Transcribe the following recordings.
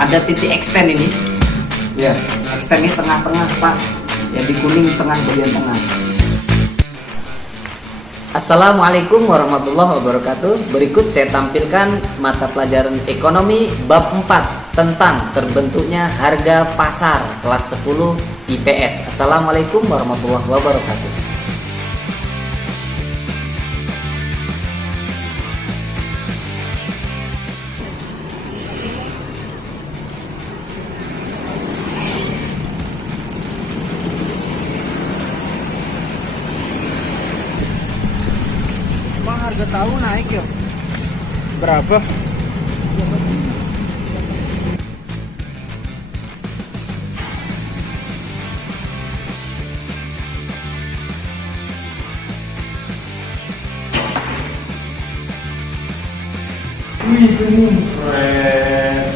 ada titik extend ini. Ya, extend ini tengah-tengah pas. Ya, di kuning tengah, bagian tengah. Assalamualaikum warahmatullahi wabarakatuh. Berikut saya tampilkan mata pelajaran ekonomi bab 4 tentang terbentuknya harga pasar kelas 10 IPS. Assalamualaikum warahmatullahi wabarakatuh. Harga tahu naik ya? Berapa? Wih, itu nih keren.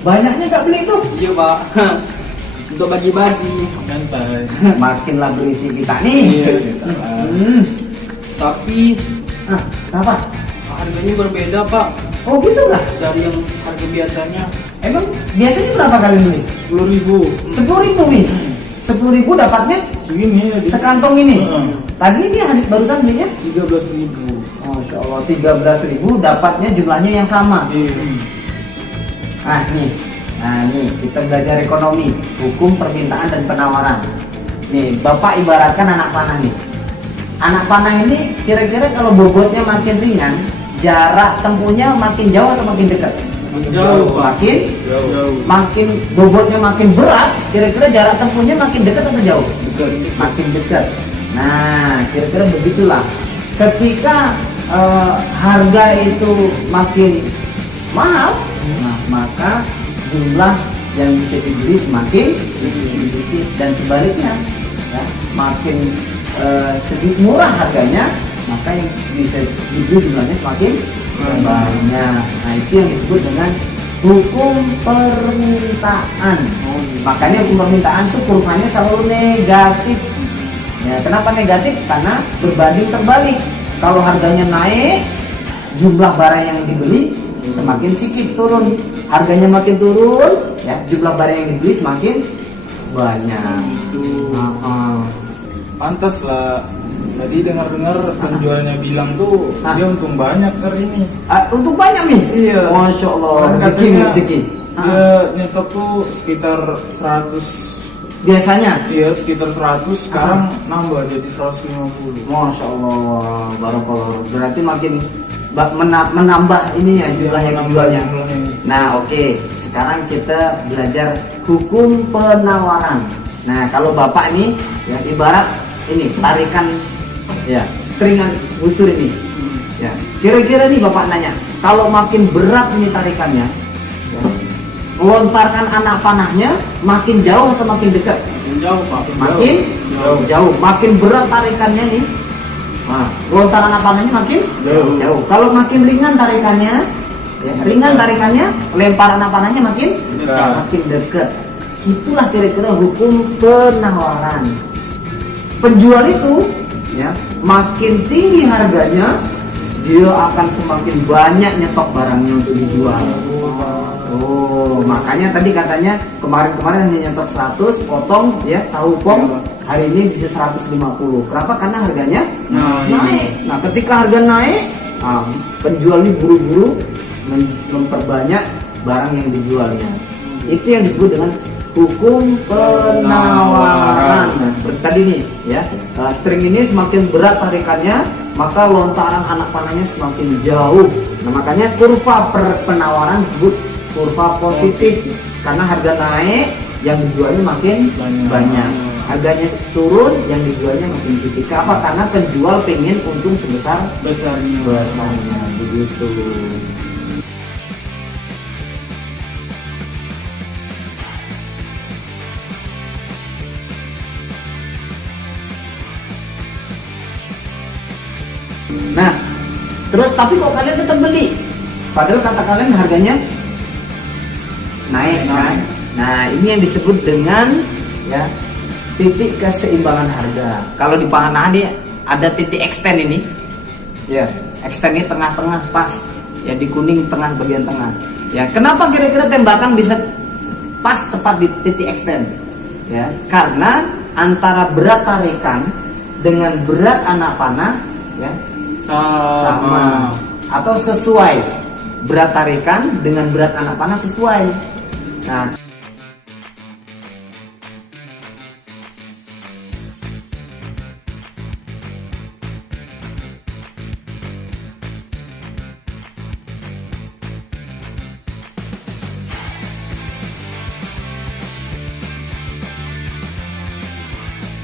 Banyaknya gak beli tuh? Iya pak. Untuk bagi-bagi. Santai. Makinlah berisi kita nih. Iya, kita. Tapi Kenapa? harganya berbeda pak Oh gitu lah. dari yang harga biasanya. Emang biasanya berapa kali beli? 10.000. 10.000 nih. 10.000 dapatnya Segini ya. sekantong ini. Heeh. Tadi ini hari barusan belinya 13.000. Masya Allah, 13.000 dapatnya jumlahnya yang sama. Iya. Nah nih kita belajar ekonomi, hukum permintaan dan penawaran. Nih Bapak ibaratkan anak panah nih. Anak panah ini kira-kira kalau bobotnya makin ringan, jarak tempuhnya makin jauh atau makin dekat? Jauh, Pak. Makin Jauh. makin bobotnya makin berat, kira-kira jarak tempuhnya makin dekat atau jauh? Dekat. Makin dekat. Nah, kira-kira begitulah. Ketika harga itu makin mahal, nah, maka jumlah yang bisa dibeli semakin sedikit, dan sebaliknya, ya, makin sedikit murah harganya, maka yang bisa dibeli jumlahnya semakin banyak. Nah, itu yang disebut dengan hukum permintaan. Makanya hukum permintaan tuh kurvanya selalu negatif. Ya, kenapa negatif? Karena berbanding terbalik. Kalau harganya naik, jumlah barang yang dibeli semakin sedikit turun. Harganya makin turun, ya, jumlah barang yang dibeli semakin banyak. Pantas lah. Tadi dengar-dengar penjualnya bilang tuh dia untung banyak hari ini. Untuk banyak nih. Iya. Masya Allah. Kan Rezeki, katanya rezeki. Dia nyetok tuh sekitar 100. Biasanya. Iya, sekitar 100. Sekarang nambah jadi 150. Masya Allah. Barakallah. Berarti makin menambah ini ya jumlahnya jualnya. Nah, oke. Sekarang kita belajar hukum penawaran. Nah, kalau Bapak ini ya ibarat ini tarikan ya stringan busur ini. Ya. Kira-kira nih Bapak nanya, kalau makin berat ini tarikannya, ya, lontarkan anak panahnya makin jauh atau makin dekat? Jauh, Pak. Makin jauh. Makin berat tarikannya nih. Nah, lontaran anak panahnya makin jauh. Kalau makin ringan tarikannya, ya, ringan tarikannya, lemparan anak panahnya makin dekat. Itulah kira-kira hukum penawaran. Penjual itu, ya, makin tinggi harganya, dia akan semakin banyak nyetok barangnya untuk dijual. Oh, makanya tadi katanya kemarin hanya nyetok 100, potong ya, tahu pom, hari ini bisa 150. Kenapa? Karena harganya naik. Nah, ketika harga naik, penjual ini buru-buru memperbanyak barang yang dijualnya. Itu yang disebut dengan hukum penawaran. Nah, seperti tadi nih, ya, string ini semakin berat tarikannya, maka lontaran anak panahnya semakin jauh. Nah, makanya kurva penawaran disebut kurva positif, karena harga naik, yang dijualnya makin banyak. Harganya turun, yang dijualnya makin sedikit. Kenapa? Karena penjual pengen untung besarnya, begitu. Nah, terus tapi kok kalian tetap beli? Padahal kata kalian harganya naik kan? Nah, ini yang disebut dengan ya titik keseimbangan harga. Kalau di pangan ini ada titik extend ini. Ya, extend ini tengah-tengah pas. Ya di kuning tengah bagian tengah. Ya, kenapa kira-kira tembakan bisa pas tepat di titik extend? Ya, karena antara berat tarikan dengan berat anak panah ya sama atau sesuai. Berat tarikan dengan berat anak panah sesuai. Nah,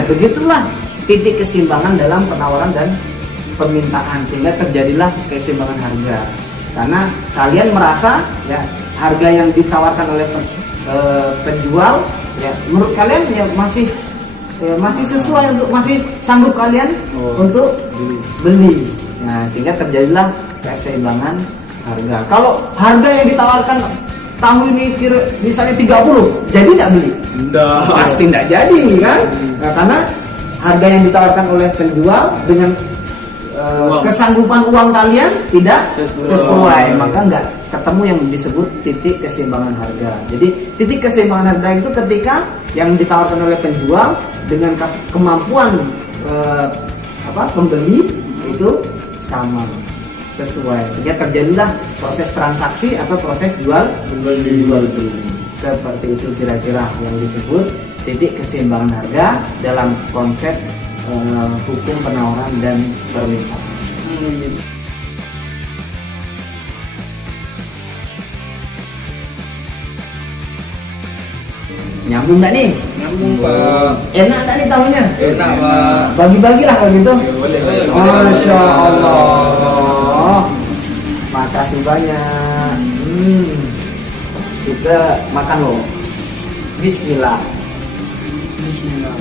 begitulah titik keseimbangan dalam penawaran dan permintaan, sehingga terjadilah keseimbangan harga. Karena kalian merasa ya harga yang ditawarkan oleh penjual ya menurut kalian ya masih sesuai, untuk masih sanggup kalian untuk beli. Nah, sehingga terjadilah keseimbangan harga. Kalau harga yang ditawarkan tahu ini misalnya 30, jadi tidak beli? Enggak. Pasti tidak jadi kan? Nah, karena harga yang ditawarkan oleh penjual dengan kesanggupan uang kalian tidak sesuai, maka nggak ketemu yang disebut titik keseimbangan harga. Jadi titik keseimbangan harga itu ketika yang ditawarkan oleh penjual dengan kemampuan pembeli itu sama, sesuai, sehingga terjadilah proses transaksi atau proses jual beli. Seperti itu kira-kira yang disebut titik keseimbangan harga dalam konsep hukum penawaran dan permintaan. Nyambung nggak nih? Nyambung Pak. Enak nggak nih tahunya? Enak Pak. Bagi-bagilah kalau gitu. Boleh. Masya Allah. Makasih banyak. Kita makan loh. Bismillah. Bismillah.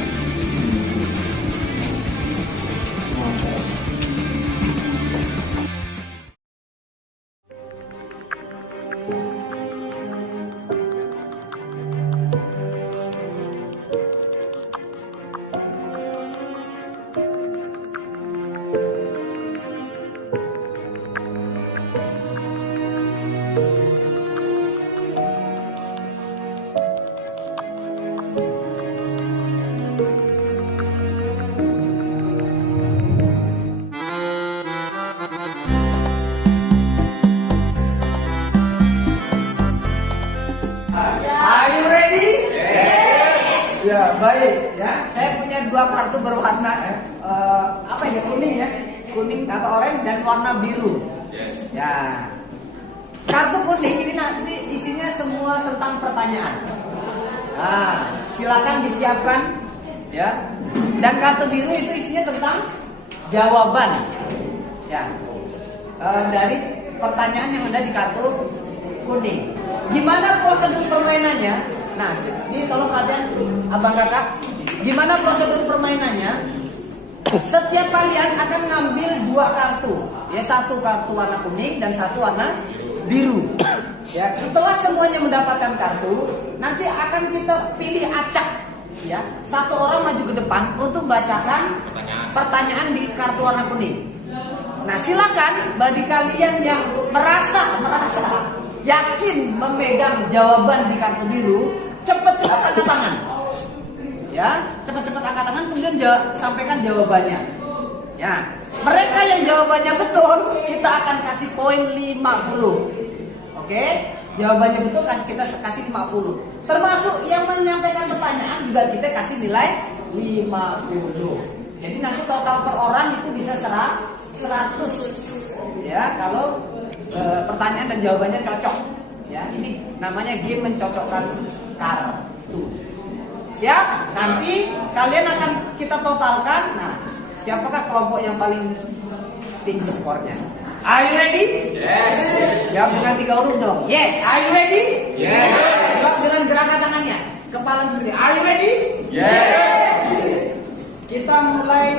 Ya, baik ya. Saya punya dua kartu berwarna kuning ya, kuning atau oranye dan warna biru. Yes. Ya. Kartu kuning ini nanti isinya semua tentang pertanyaan. Nah, silakan disiapkan ya. Dan kartu biru itu isinya tentang jawaban. Ya. Dari pertanyaan yang ada di kartu kuning. Gimana prosedur permainannya? Nah, ini tolong perhatian abang kakak. Gimana prosedur permainannya? Setiap kalian akan ngambil dua kartu, ya, satu kartu warna kuning dan satu warna biru. Ya, setelah semuanya mendapatkan kartu, nanti akan kita pilih acak. Ya, satu orang maju ke depan untuk bacakan pertanyaan di kartu warna kuning. Nah, silakan bagi kalian yang merasa yakin memegang jawaban di kartu biru, cepat-cepat angkat tangan. Ya, cepat-cepat angkat tangan kemudian sampaikan jawabannya. Ya, mereka yang jawabannya betul, kita akan kasih poin 50. Oke? Jawabannya betul kita kasih 50. Termasuk yang menyampaikan pertanyaan juga kita kasih nilai 50. Jadi nanti total per orang itu bisa 100. Ya, kalau pertanyaan dan jawabannya cocok. Ya, ini namanya game mencocokkan kartu. Siap? Nanti kalian akan kita totalkan. Nah, siapakah kelompok yang paling tinggi skornya? Are you ready? Yes. Jawab dengan 3 huruf dong. Yes. Are you ready? Yes. Jawab dengan gerakan tangannya. Kepala seperti. Are you ready? Yes. Kita mulai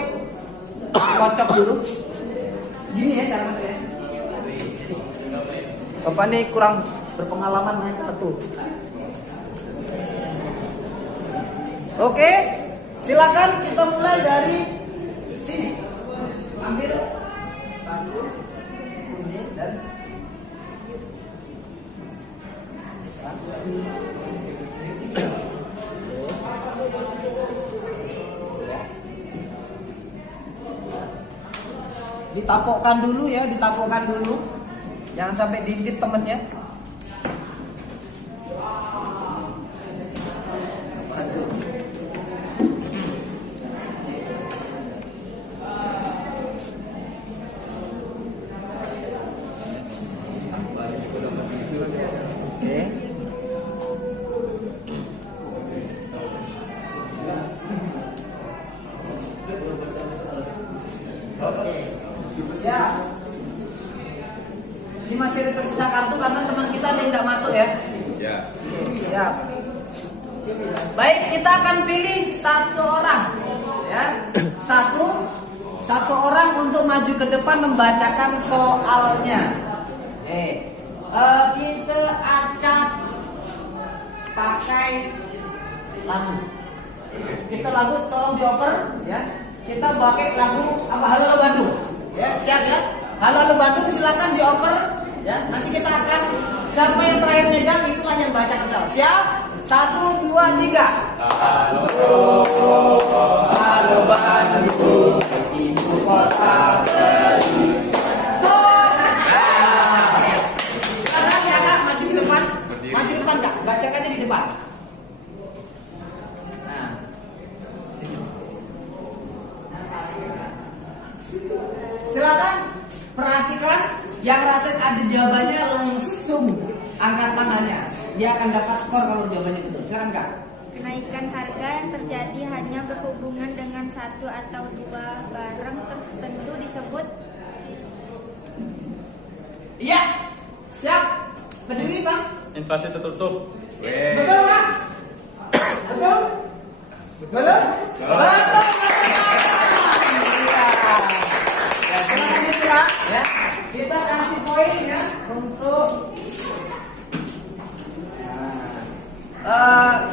kocok dulu. Gini ya cara masuknya. Bapak ini kurang berpengalaman main kartu. Oke, silakan kita mulai dari sini. Ambil satu kuning dan ditapokkan dulu ya, ditapokkan dulu. Jangan sampai diintip temennya. Oke. Siap. Ini masih ada tersisa kartu karena teman kita ada yang nggak masuk ya. Ya. Siap. Baik, kita akan pilih satu orang, ya. Satu orang untuk maju ke depan membacakan soalnya. Kita acak pakai lagu. Kita lagu tolong dioper, ya. Kita pakai lagu apa? Halo Halo Bandung. Ya, siap ya. Halo Halo Bandung silakan dioper, ya. Nanti kita akan siapa yang terakhir megang itulah yang bacakan soal. Siap? 1, 2, 3. Halo Halo Bandung, ibu kota baru. Silakan kakak maju ke depan. Maju ke depan kak. Bacakannya di depan. Nah. Silakan perhatikan yang rasa ada jawabannya langsung angkat tangannya. Dia akan dapat skor kalau jawabannya betul. Silakan kak. Kenaikan harga yang terjadi hanya berhubungan dengan satu atau dua barang tertentu disebut. Iya. Siap. Berdiri bang. Inflasi tertutup. Betul kan? Betul? Betul? Betul. Ya, silakan istirahat ya. Kita kasih poin ya untuk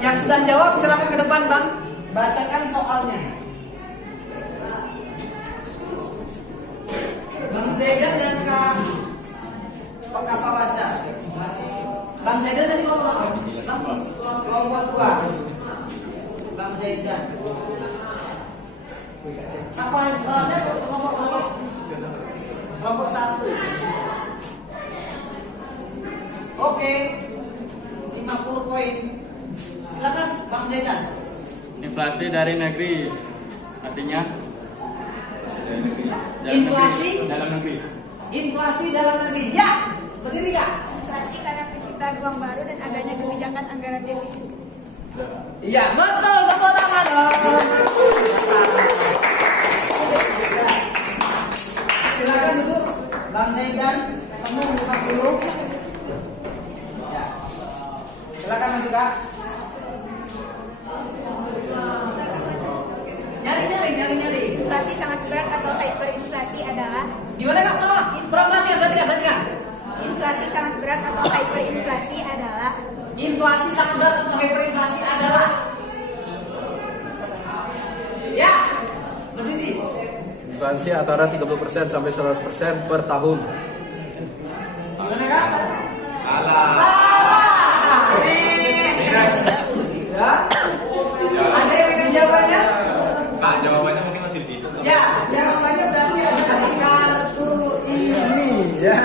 yang sudah jawab silakan ke depan bang. Bacakan soalnya. Bang Zaidan dan Kak Fawaza. Bang Zaidan tadi kelompok 2. Bang Zaidan. Kak Fawaza kelompok 1. Oke. 50 poin. Silakan Bang Zaidan. Inflasi dari negeri artinya Inflasi dalam negeri. Inflasi dalam negeri. Ya, berdiri ya. Inflasi karena penciptaan uang baru dan adanya kebijakan anggaran defisit. Iya, betul. Tepuk tangan dong. Silakan duduk, Bang Zaidan. Kamu buka dulu. Ya. Silakan maju kak. Nyari. Inflasi sangat berat atau hyperinflasi adalah. Gimana kak? Perhatikan. Inflasi sangat berat atau hyperinflasi adalah. Inflasi sangat berat atau hyperinflasi adalah. Ya, berdiri. Inflasi antara 30% sampai 100% per tahun. Gimana kak? Salah. Ya. Ada yang ingin jawabannya? Kak, jawabannya mungkin masih di situ. Ya, jawabannya berarti ada di kartu ini. Ya.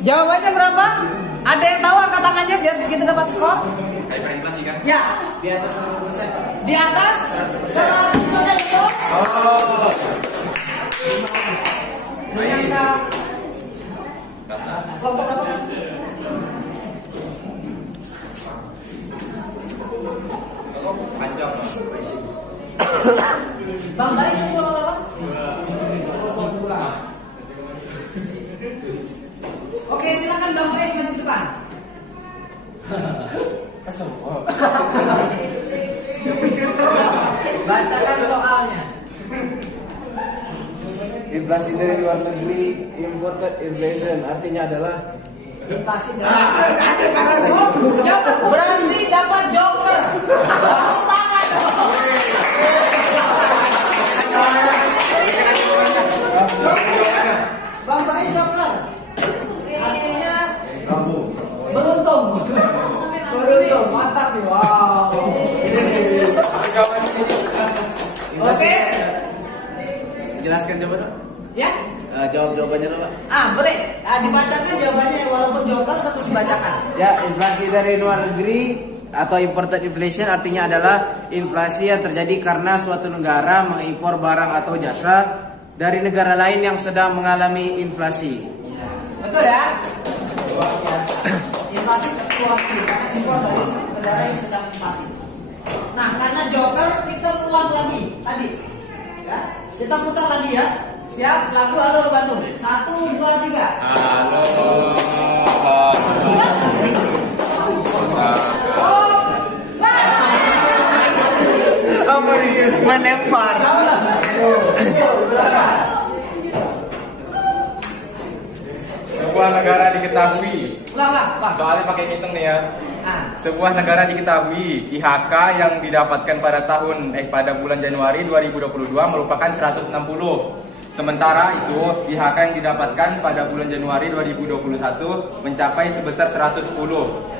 Jawabannya berapa? Ada yang tahu angkat tangannya biar kita dapat skor? Hyperinflasi kan? Ya. Di atas 100%. Di atas 100% itu. Oh. Menyangka kelompok berapa kan? Panjang. Bang Baris ini kelompok berapa? Kelompok 2. Oke, silakan Bang Baris maju ke depan. Bacakan soalnya. inflasi dari luar negeri, imported inflation, artinya adalah Inflasi berarti dapat joker. Tepuk tangan dong. Bang Bang joker. Artinya beruntung. Beruntung, mantap nih. Wow. Oke. jelaskan coba dong. Ya. Jawab jawabannya dong, Pak. Boleh. Dibacakan jawabannya walaupun joker tetap dibacakan. Ya, inflasi dari luar negeri atau imported inflation artinya adalah inflasi yang terjadi karena suatu negara mengimpor barang atau jasa dari negara lain yang sedang mengalami inflasi. Betul ya? Luar biasa. Inflasi keluar karena impor dari negara yang sedang inflasi. Nah, karena joker kita ulang lagi tadi. Ya, kita putar lagi ya. Siap? Lagu Halo Bandung. 1, 2, 3. Melempar. Sebuah negara diketahui. Ulang. Soalnya pakai hitung nih ya. Sebuah negara diketahui IHK yang didapatkan pada bulan Januari 2022 merupakan 160. Sementara itu IHK yang didapatkan pada bulan Januari 2021 mencapai sebesar 110.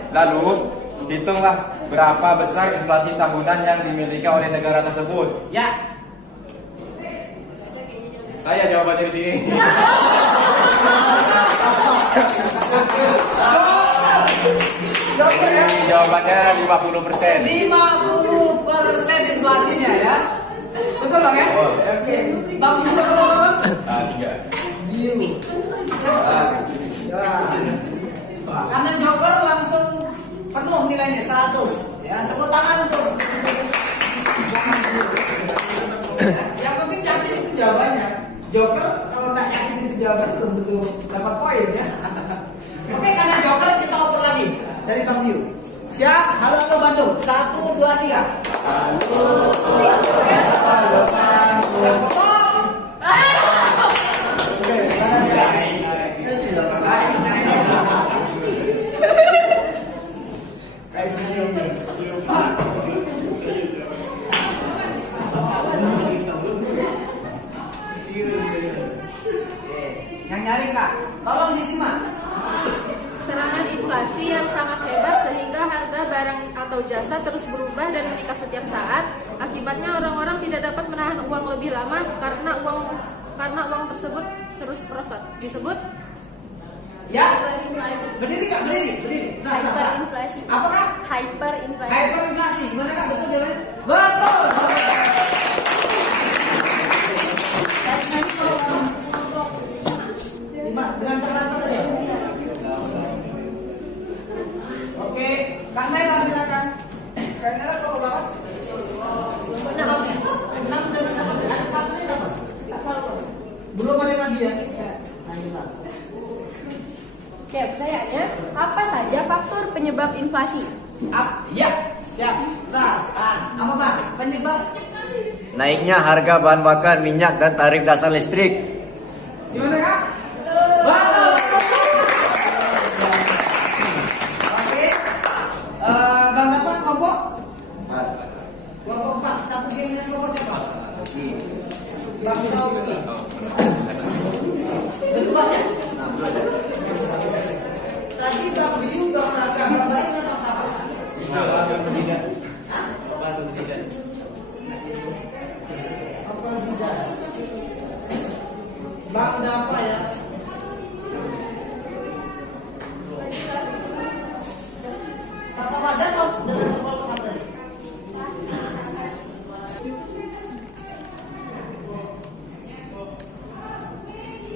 Lalu hitunglah berapa besar inflasi tahunan yang dimiliki oleh negara tersebut. Ya. Saya jawabannya di sini. Jawabannya 50%. 50% inflasinya ya. Betul Bang ya? Oke. Bang Biu berapa Bang? 3. Biu. Karena joker langsung penuh nilainya 100. Ya, tepuk tangan untuk. Yang penting yakin itu jawabannya. Joker kalau nggak yakin itu jawabannya belum tentu dapat poin ya. Oke, karena joker kita oper lagi dari Bang Biu. Siap? Halo Bandung. 1, 2, 3. Halo Bandung. Yang nyari Kak, tolong disimak. Serangan inflasi yang sangat hebat sehingga harga barang atau jasa terus berubah dan meningkat setiap saat. Akibatnya orang-orang tidak dapat menahan uang lebih lama karena uang tersebut terus merosot. Disebut Ya. hyperinflasi. Berdiri Kak, berdiri. Hyperinflasi. Apa Kak? Hyperinflasi. Hyperinflasi. Gimana Kak? Betul jawabannya? Betul. Dengan cara apa tadi? Oke, Kang Nela silakan. Kang Nela kalau berapa? 6 dengan apa? Ada faktornya sama? Belum ada lagi ya? Oke, pertanyaannya, apa saja faktor penyebab inflasi? Ya, siap. Apa Bang? Penyebab? Naiknya harga bahan bakar minyak dan tarif dasar listrik. Gimana Kak? Betul. Oke. Bang dapat kelompok? Kelompok 4. Satu game dengan kelompok siapa? Bang Sauki. Berempat ya? Tadi Bang Biu, Bang Raka, Bang Baik, dan Bang Sapa. Apa tidak? Bang Dapa ya? Kakak Fajar belum dengan kelompok satu tadi?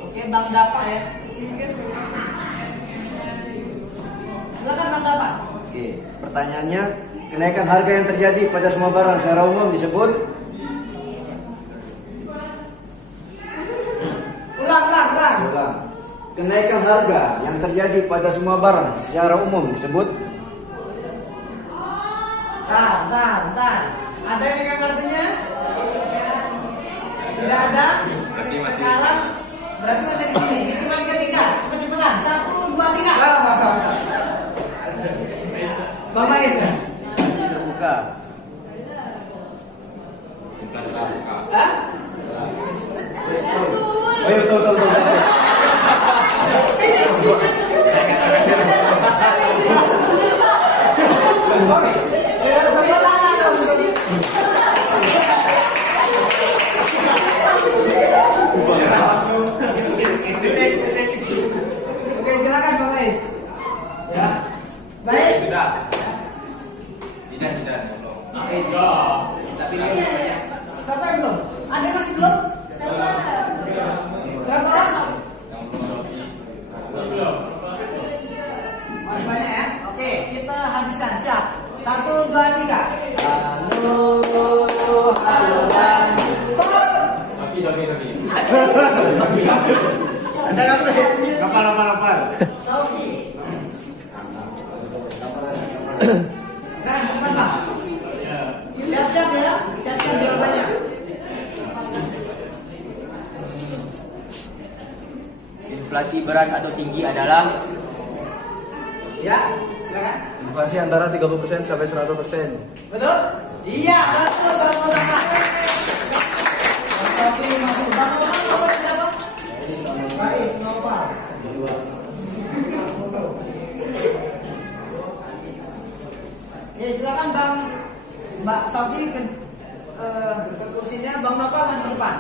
Oke, Bang Dapa ya? Silakan Bang Dapa. Oke, pertanyaannya, kenaikan harga yang terjadi pada semua barang secara umum disebut Ulang. ulang. Kenaikan harga yang terjadi pada semua barang secara umum disebut Bentar. Ada yang pegang kartunya? Tidak ada? Berarti masih Sekarang Berarti masih di sini. Hitungan ketiga. Cepet-cepetan. 1, 2, 3. Bapak Isa. Masih terbuka. Hah? Oh iya, betul. Oke, silakan Bapak Is. Ya. Baik. Sudah. Tidak. Tapi dia Siapa yang belum? Ada yang masih belum? Berapa orang? Masih banyak ya? Oke, kita habiskan. Siap. 1, 2, 3. Ada kamu ya? kapal. Sauki. Kan, bukan Bang? Siap-siap ya. Siap-siap jawabannya. Inflasi berat atau tinggi adalah Ya, silakan. Inflasi antara 30% sampai 100%. Betul? Iya, betul Bang Mustafa. Tapi masuk Bang Mustafa siapa? Baris Nopal. Ya, silakan Bang Mbak Safi ke kursinya, Bang Nopal maju ke depan.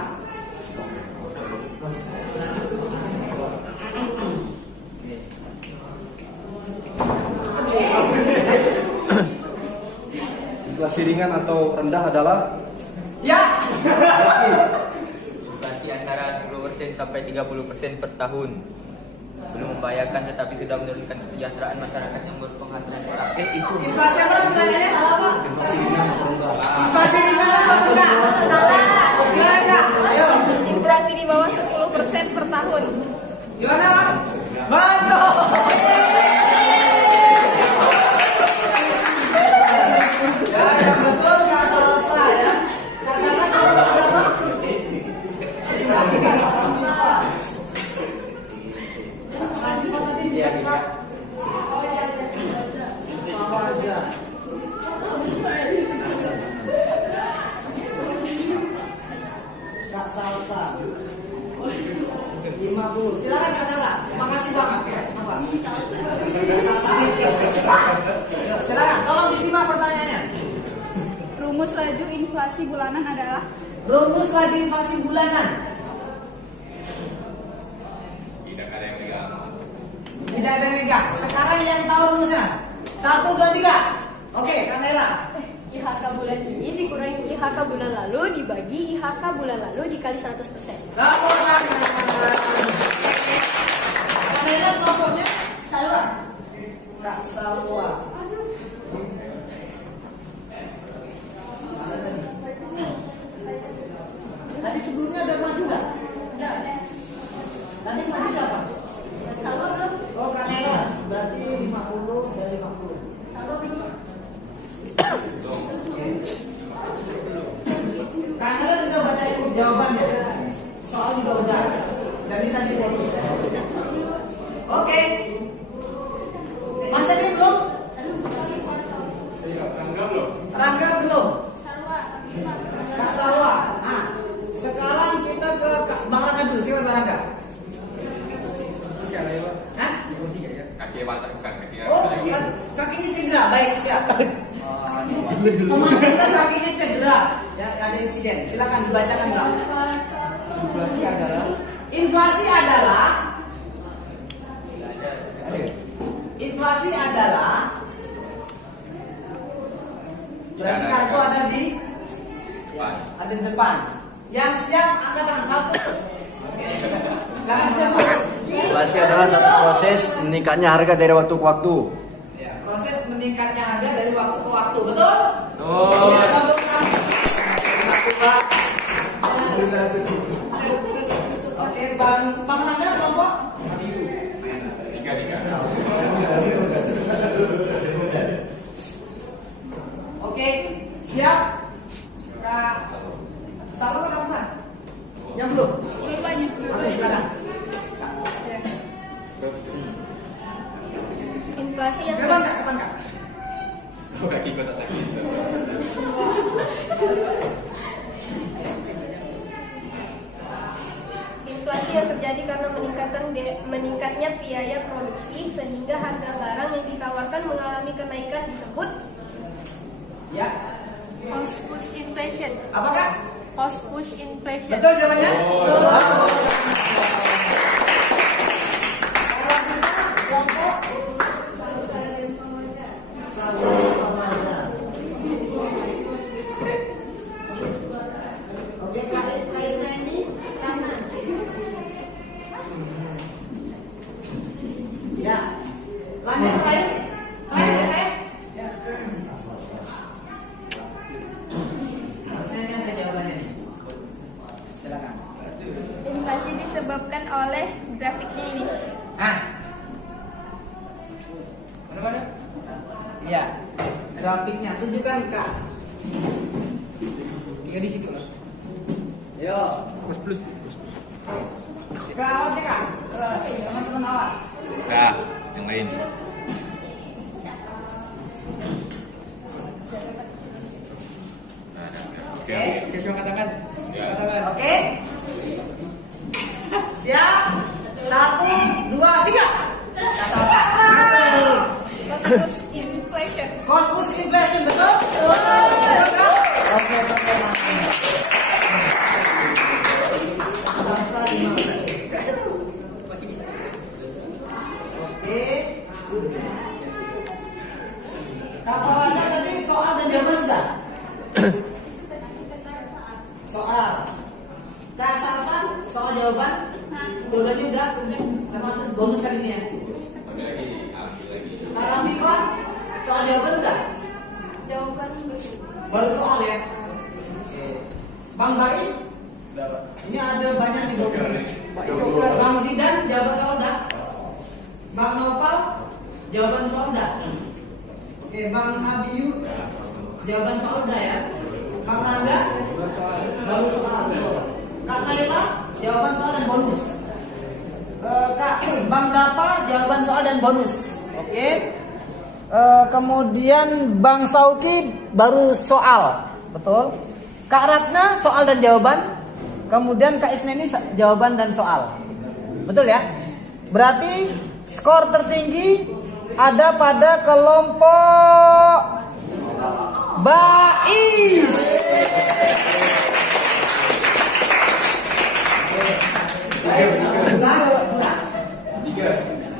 Inflasi ringan atau rendah adalah Ya. inflasi antara 10% sampai 30% per tahun. Belum membahayakan tetapi sudah menurunkan kesejahteraan masyarakat yang berpenghasilan rendah. Inflasi apa pertanyaannya? Inflasi ringan atau rendah? Salah. Gimana? Ayo. Inflasi di bawah 10% per tahun. Gimana? Bantu. Ya, yang betul nggak salah ya. Nggak salah kalau siapa? Iya, bisa. Sama aja. Kak Salsa 50. Silakan Kak Salsa. Makasih Bang. Yuk, silakan, tolong disimak pertanyaannya. Rumus laju inflasi bulanan adalah Rumus lagi inflasi bulanan. Tidak ada yang pegang. Tidak ada yang megang. Sekarang yang tahu rumusnya. 1, 2, 3. Oke, Kanela. IHK bulan ini dikurangi IHK bulan lalu dibagi IHK bulan lalu dikali 100%. Bravo, Kanela kelompoknya Salwa. Kak Salwa. Tadi sebelumnya ada maju nggak? Tadi maju siapa? Salwa belum? Oh, Kanela. Berarti 50 dan 50. Salwa belum? Kanela sudah baca jawabannya. Soal juga udah. Dari tadi bonus. Oke. Mas Edi belum? Rangga belum? Kak Salwa. Nah, sekarang kita ke Bang Rangga dulu. Siapa Bang Rangga? Hah? Kaki mata bukan kaki. Oh, kakinya cedera. Baik, siap. Teman kita kakinya cedera. Ya, ada insiden. Silakan dibacakan Bang. Inflasi adalah berarti kartu ada di depan. Yang siap angkat tangan 1. inflasi adalah satu proses meningkatnya harga dari waktu ke waktu. Proses meningkatnya harga dari waktu ke waktu, betul? Oh. Ya, sambungkan. Oke, Bang Rangga kelompok. Tiga. Oke, siap. Kak Salwa mana? Yang belum? Belum banyak. Oke, silakan. terjadi karena meningkatnya biaya produksi sehingga harga barang yang ditawarkan mengalami kenaikan disebut Ya. cost push inflation. Apakah? Cost push inflation. Betul jawabannya? Ya. Lanjut terakhir. Silakan. Inflasi disebabkan oleh grafiknya ini. Mana? Iya. Grafiknya tunjukkan Kak. Dia di situ loh. Yo, plus. Kak, awalnya Kak. Teman-teman awal. Nah, yang lain. Oke, Siapa yang katakan? Oke. Siap. 1, 2, 3. Cost push inflation. Cost push inflation betul? Betul Kak? Oke, Oke. Kak Fawazah tadi soal dan jawaban sudah? Soal. Kak Sarsan soal jawaban? Dua-duanya udah? Termasuk bonus hari ini ya? Kak Rafifah soal jawaban udah? Jawaban ini. Baru soal ya? Bang Bais? Ini ada banyak di bawah. Bang Zidan jawaban soal udah? Bang Nopal jawaban soal udah? Oke, Bang Abiyu jawaban soal udah ya? Bang Rangga baru soal. Betul. Kak Naila jawaban soal dan bonus. Kak Bang Dapa jawaban soal dan bonus. Oke. Kemudian Bang Sauki baru soal. Betul. Kak Ratna soal dan jawaban. Kemudian Kak Isneni jawaban dan soal. Betul ya? Berarti skor tertinggi ada pada kelompok Bais.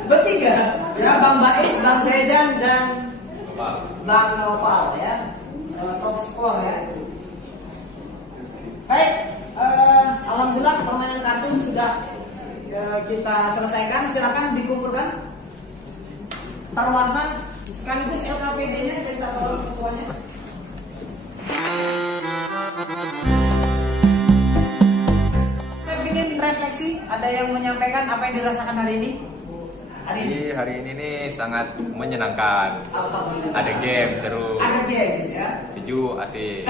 Bertiga ya, Bang Bais, Bang Zaidan dan Bang Nopal ya, top skor ya. Baik, alhamdulillah permainan kartu sudah kita selesaikan. Silakan dikumpulkan terwarna sekaligus LKPD-nya, saya minta tolong ketuanya. Saya ingin refleksi, ada yang menyampaikan apa yang dirasakan hari ini? Hari ini nih sangat menyenangkan. Alhamdulillah. Ada game seru. Ada games ya. Sejuk, asik.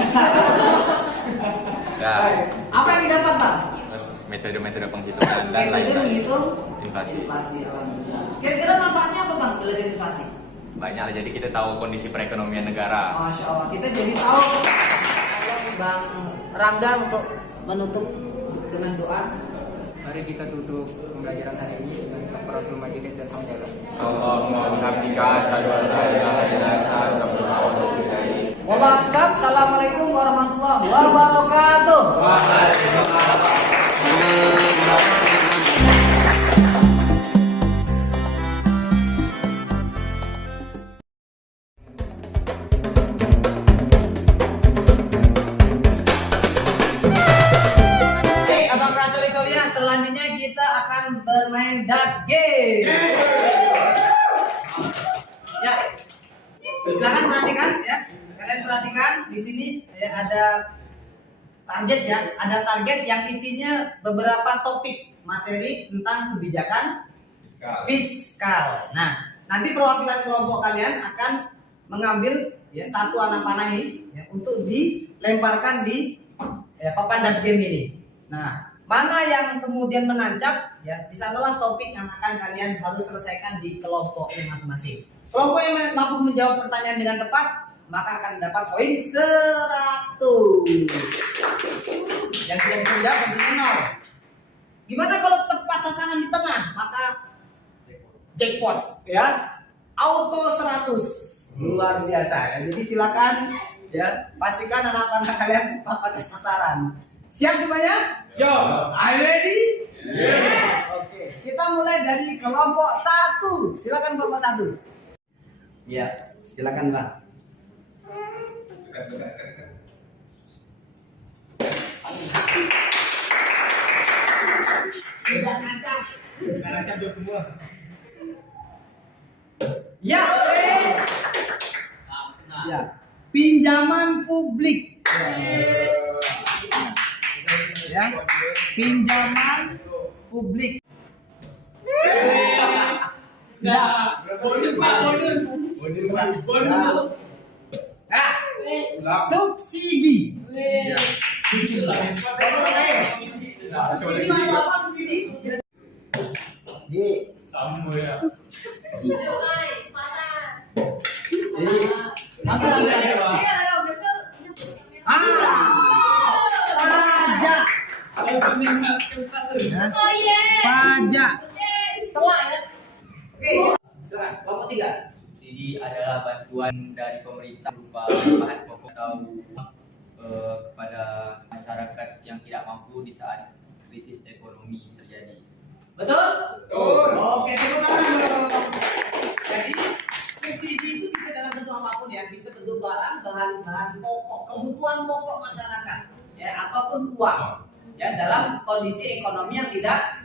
Baik. Apa yang didapat Bang? Terus metode-metode penghitungan dan Metode lain-lain. menghitung Inflasi. Alhamdulillah. Kira-kira manfaatnya apa Bang belajar inflasi? Banyak lah, jadi kita tahu kondisi perekonomian negara. Masya Allah, kita jadi tahu. Bang Rangga untuk menutup dengan doa. Mari kita tutup pembelajaran hari ini dengan kafaratul majelis dan hamdalah. Allahumma bihamdika asyhadu an la ilaha illa anta astaghfiruka wa atubu ilaik. Waalaikumsalam. Assalamualaikum warahmatullahi wabarakatuh. Abang Rasuli Solia, selanjutnya kita akan bermain dart game. Ya, silakan perhatikan ya. Kalian perhatikan di sini ya, ada target ya, ada target yang isinya beberapa topik materi tentang kebijakan fiskal. Nah, nanti perwakilan kelompok kalian akan mengambil ya satu anak panah ini ya, untuk dilemparkan di papan dart game ini. Nah, mana yang kemudian menancap ya, di sanalah topik yang akan kalian harus selesaikan di kelompoknya masing-masing. Kelompok yang mampu menjawab pertanyaan dengan tepat maka akan dapat poin 100. Yang tidak bisa menjawab tentunya 0. Gimana kalau tepat sasaran di tengah? Maka jackpot, ya. Auto 100. Luar biasa ya. Jadi silakan ya, pastikan anak-anak kalian tepat pada sasaran. Siap semuanya? Siap. Are you ready? Yes. Oke, kita mulai dari kelompok 1. Silakan kelompok 1. Ya, silakan Bang. Ya. Ya. Pinjaman publik. Ya. Pinjaman publik. Nah, bonus. Nah, subsidi. Subsidi masuk apa subsidi? Di. Apa namanya? Pajak. Pajak. Oke, silakan. Kelompok 3. Subsidi adalah bantuan dari pemerintah berupa bahan pokok atau uang kepada masyarakat yang tidak mampu di saat krisis ekonomi terjadi. Betul? Betul. Oke, tepuk tangan dong. Jadi subsidi itu bisa dalam bentuk apapun ya, bisa bentuk barang, bahan pokok, kebutuhan pokok masyarakat, ya, ataupun uang, ya, dalam kondisi ekonomi yang tidak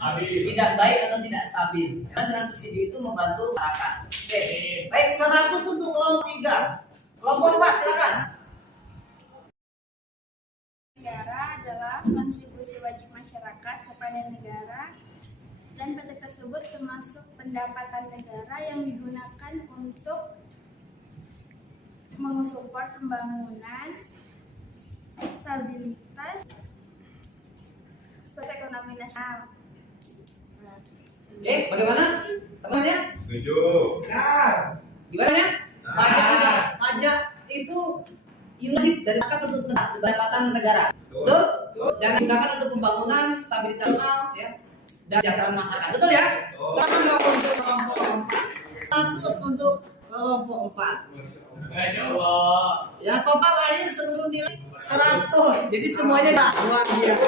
baik atau tidak stabil. Dan dengan subsidi itu membantu masyarakat. Oke, baik 100 untuk kelompok 3. Kelompok 4 silakan. Negara adalah kontribusi wajib masyarakat kepada negara, dan pajak tersebut termasuk pendapatan negara yang digunakan untuk mensupport pembangunan, stabilitas ekonomi nasional. Oke, bagaimana? Temannya? Setuju. Nah, gimana ya? Pajak itu wajib dari masyarakat untuk pendapatan negara. Betul? Dan digunakan untuk pembangunan, stabilitas nasional, ya, dan kesejahteraan masyarakat. Betul ya? Tangan dong untuk kelompok 4. 100 untuk kelompok 4. Masya Allah. Ya, total lahir seluruh nilai 100. Jadi semuanya luar biasa.